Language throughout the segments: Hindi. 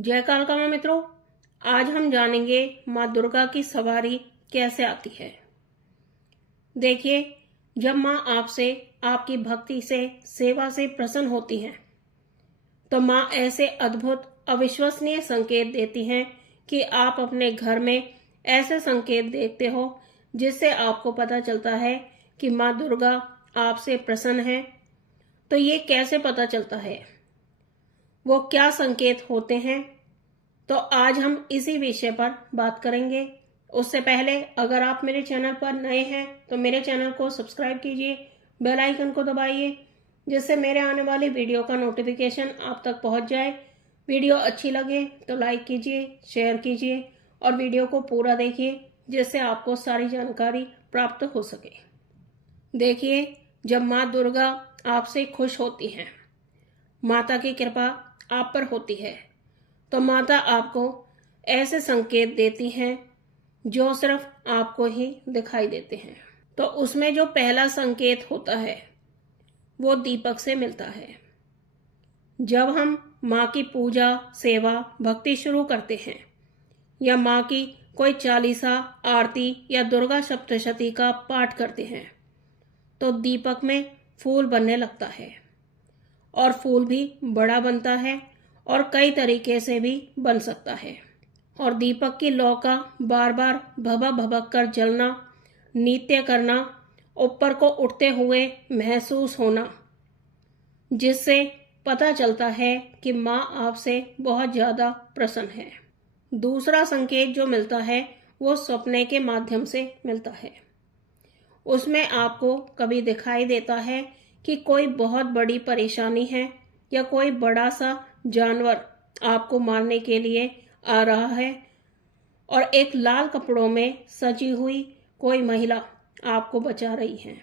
जय कालका माँ मित्रों, आज हम जानेंगे माँ दुर्गा की सवारी कैसे आती है। देखिए, जब माँ आपसे, आपकी भक्ति से, सेवा से प्रसन्न होती हैं, तो माँ ऐसे अद्भुत अविश्वसनीय संकेत देती हैं कि आप अपने घर में ऐसे संकेत देखते हो जिससे आपको पता चलता है कि माँ दुर्गा आपसे प्रसन्न है। तो ये कैसे पता चलता है, वो क्या संकेत होते हैं, तो आज हम इसी विषय पर बात करेंगे। उससे पहले अगर आप मेरे चैनल पर नए हैं तो मेरे चैनल को सब्सक्राइब कीजिए, बेल आइकन को दबाइए जिससे मेरे आने वाली वीडियो का नोटिफिकेशन आप तक पहुंच जाए। वीडियो अच्छी लगे तो लाइक कीजिए, शेयर कीजिए और वीडियो को पूरा देखिए जिससे आपको सारी जानकारी प्राप्त हो सके। देखिए, जब माँ दुर्गा आपसे खुश होती हैं, माता की कृपा आप पर होती है, तो माता आपको ऐसे संकेत देती हैं जो सिर्फ आपको ही दिखाई देते हैं। तो उसमें जो पहला संकेत होता है वो दीपक से मिलता है। जब हम माँ की पूजा, सेवा, भक्ति शुरू करते हैं या माँ की कोई चालीसा, आरती या दुर्गा सप्तशती का पाठ करते हैं तो दीपक में फूल बनने लगता है और फूल भी बड़ा बनता है और कई तरीके से भी बन सकता है। और दीपक की लौ का बार बार भभक भभक कर जलना, नित्य करना, ऊपर को उठते हुए महसूस होना, जिससे पता चलता है कि माँ आपसे बहुत ज्यादा प्रसन्न है। दूसरा संकेत जो मिलता है वो सपने के माध्यम से मिलता है। उसमें आपको कभी दिखाई देता है कि कोई बहुत बड़ी परेशानी है या कोई बड़ा सा जानवर आपको मारने के लिए आ रहा है और एक लाल कपड़ों में सजी हुई कोई महिला आपको बचा रही है,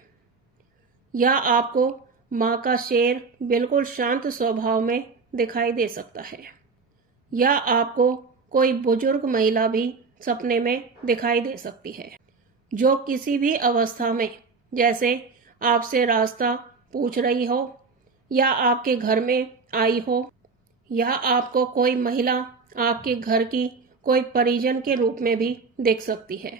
या आपको माँ का शेर बिल्कुल शांत स्वभाव में दिखाई दे सकता है, या आपको कोई बुजुर्ग महिला भी सपने में दिखाई दे सकती है जो किसी भी अवस्था में, जैसे आपसे रास्ता पूछ रही हो या आपके घर में आई हो, या आपको कोई महिला आपके घर की कोई परिजन के रूप में भी दिख सकती है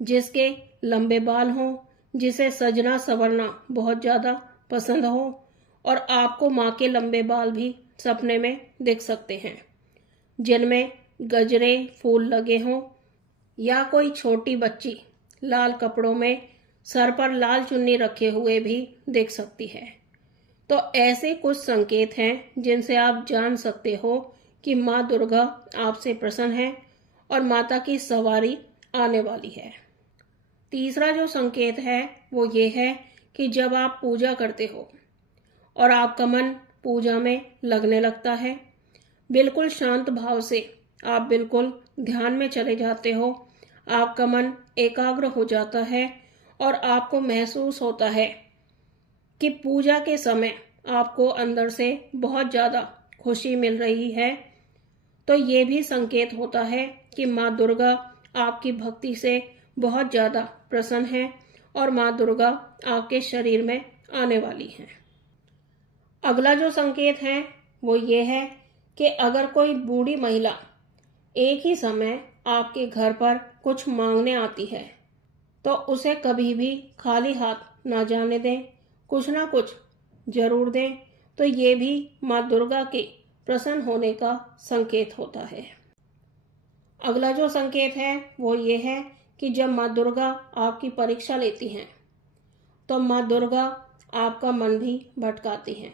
जिसके लंबे बाल हों, जिसे सजना संवरना बहुत ज्यादा पसंद हो, और आपको माँ के लंबे बाल भी सपने में दिख सकते हैं जिनमें गजरे फूल लगे हों, या कोई छोटी बच्ची लाल कपड़ों में सर पर लाल चुन्नी रखे हुए भी दिख सकती है। तो ऐसे कुछ संकेत हैं जिनसे आप जान सकते हो कि माँ दुर्गा आपसे प्रसन्न है और माता की सवारी आने वाली है। तीसरा जो संकेत है वो ये है कि जब आप पूजा करते हो और आपका मन पूजा में लगने लगता है, बिल्कुल शांत भाव से आप बिल्कुल ध्यान में चले जाते हो, आपका मन एकाग्र हो जाता है और आपको महसूस होता है कि पूजा के समय आपको अंदर से बहुत ज्यादा खुशी मिल रही है, तो ये भी संकेत होता है कि माँ दुर्गा आपकी भक्ति से बहुत ज्यादा प्रसन्न है और माँ दुर्गा आपके शरीर में आने वाली है। अगला जो संकेत है वो ये है कि अगर कोई बूढ़ी महिला एक ही समय आपके घर पर कुछ मांगने आती है तो उसे कभी भी खाली हाथ ना जाने दें, कुछ ना कुछ जरूर दें। तो ये भी माँ दुर्गा के प्रसन्न होने का संकेत होता है। अगला जो संकेत है वो ये है कि जब माँ दुर्गा आपकी परीक्षा लेती हैं तो माँ दुर्गा आपका मन भी भटकाती हैं।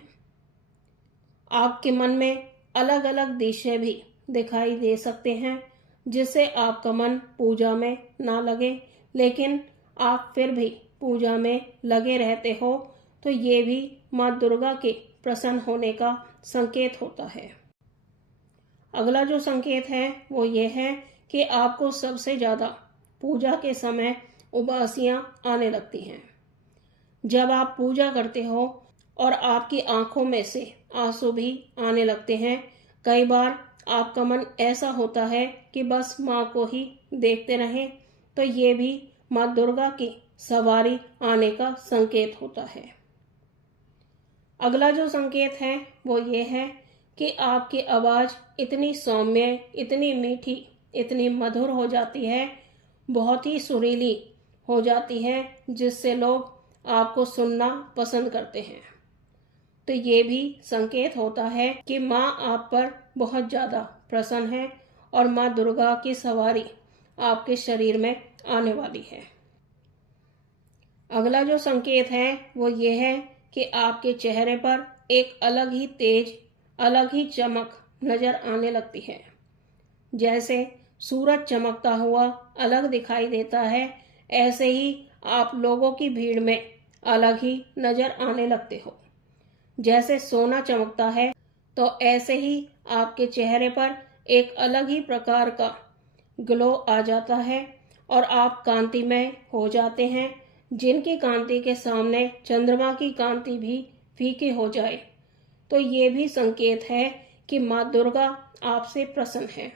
आपके मन में अलग अलग दिशा भी दिखाई दे सकते हैं जिससे आपका मन पूजा में ना लगे, लेकिन आप फिर भी पूजा में लगे रहते हो। तो ये भी माँ दुर्गा के प्रसन्न होने का संकेत होता है। अगला जो संकेत है वो ये है कि आपको सबसे ज्यादा पूजा के समय उबासियां आने लगती हैं। जब आप पूजा करते हो और आपकी आंखों में से आंसू भी आने लगते हैं, कई बार आपका मन ऐसा होता है कि बस माँ को ही देखते रहें, तो ये भी माँ दुर्गा की सवारी आने का संकेत होता है। अगला जो संकेत है वो ये है कि आपकी आवाज़ इतनी सौम्य, इतनी मीठी, इतनी मधुर हो जाती है, बहुत ही सुरीली हो जाती है, जिससे लोग आपको सुनना पसंद करते हैं। तो ये भी संकेत होता है कि माँ आप पर बहुत ज़्यादा प्रसन्न है और माँ दुर्गा की सवारी आपके शरीर में आने वाली है। अगला जो संकेत है वो ये है कि आपके चेहरे पर एक अलग ही तेज, अलग ही चमक नजर आने लगती है। जैसे सूरज चमकता हुआ अलग दिखाई देता है, ऐसे ही आप लोगों की भीड़ में अलग ही नजर आने लगते हो। जैसे सोना चमकता है, तो ऐसे ही आपके चेहरे पर एक अलग ही प्रकार का ग्लो आ जाता है और आप कांतिमय हो जाते हैं, जिनकी कांति के सामने चंद्रमा की कांति भी फीकी हो जाए। तो ये भी संकेत है कि माँ दुर्गा आपसे प्रसन्न है।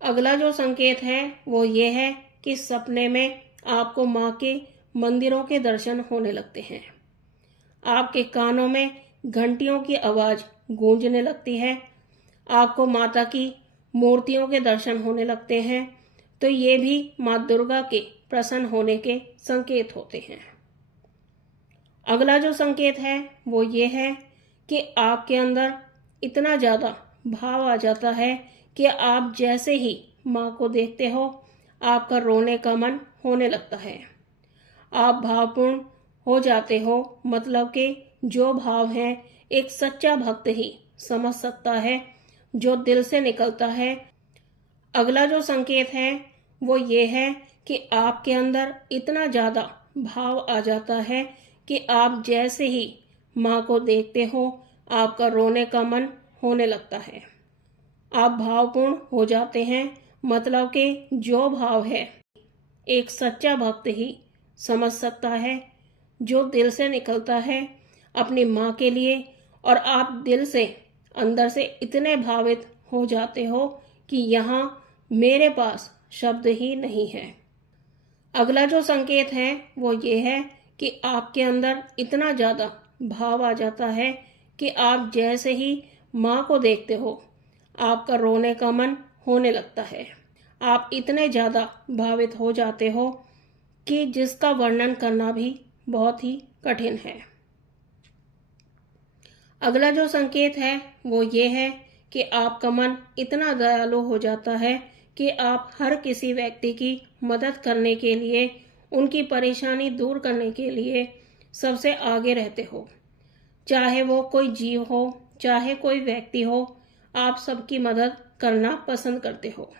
अगला जो संकेत है वो ये है कि सपने में आपको माँ के मंदिरों के दर्शन होने लगते हैं। आपके कानों में घंटियों की आवाज गूंजने लगती है, आपको माता की मूर्तियों के दर्शन होने लगते हैं। तो ये भी माँ दुर्गा के प्रसन्न होने के संकेत होते हैं। अगला जो संकेत है वो ये है कि आपके अंदर इतना ज़्यादा भाव आ जाता है कि आप जैसे ही माँ को देखते हो, आपका रोने का मन होने लगता है। आप भावपूर्ण हो जाते हो, मतलब कि जो भाव है एक सच्चा भक्त ही समझ सकता है, जो दिल से निकलता है। अगला जो संकेत है वो ये है कि आपके अंदर इतना ज़्यादा भाव आ जाता है कि आप जैसे ही माँ को देखते हो, आपका रोने का मन होने लगता है। आप भावपूर्ण हो जाते हैं, मतलब कि जो भाव है एक सच्चा भक्त ही समझ सकता है, जो दिल से निकलता है अपनी माँ के लिए, और आप दिल से अंदर से इतने भावित हो जाते हो कि यहाँ मेरे पास शब्द ही नहीं है। अगला जो संकेत है वो ये है कि आपके अंदर इतना ज़्यादा भाव आ जाता है कि आप जैसे ही माँ को देखते हो, आपका रोने का मन होने लगता है। आप इतने ज़्यादा भावित हो जाते हो कि जिसका वर्णन करना भी बहुत ही कठिन है। अगला जो संकेत है वो ये है कि आपका मन इतना दयालु हो जाता है कि आप हर किसी व्यक्ति की मदद करने के लिए, उनकी परेशानी दूर करने के लिए सबसे आगे रहते हो। चाहे वो कोई जीव हो, चाहे कोई व्यक्ति हो, आप सबकी मदद करना पसंद करते हो।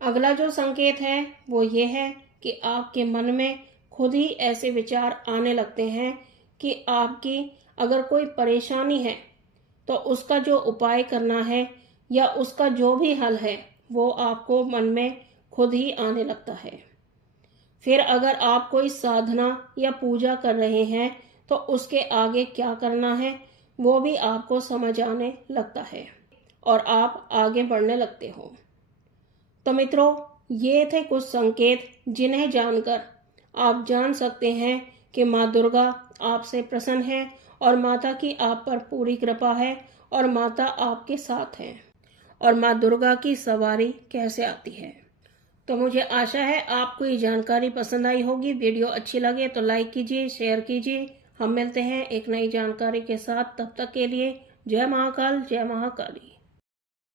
अगला जो संकेत है वो ये है कि आपके मन में खुद ही ऐसे विचार आने लगते हैं कि आपकी अगर कोई परेशानी है तो उसका जो उपाय करना है या उसका जो भी हल है वो आपको मन में खुद ही आने लगता है। फिर अगर आप कोई साधना या पूजा कर रहे हैं तो उसके आगे क्या करना है वो भी आपको समझ आने लगता है और आप आगे बढ़ने लगते हो। तो मित्रों, ये थे कुछ संकेत जिन्हें जानकर आप जान सकते हैं कि माँ दुर्गा आपसे प्रसन्न है और माता की आप पर पूरी कृपा है और माता आपके साथ है, और माँ दुर्गा की सवारी कैसे आती है। तो मुझे आशा है आपको ये जानकारी पसंद आई होगी। वीडियो अच्छी लगे तो लाइक कीजिए, शेयर कीजिए। हम मिलते हैं एक नई जानकारी के साथ। तब तक के लिए जय महाकाल, जय महाकाली।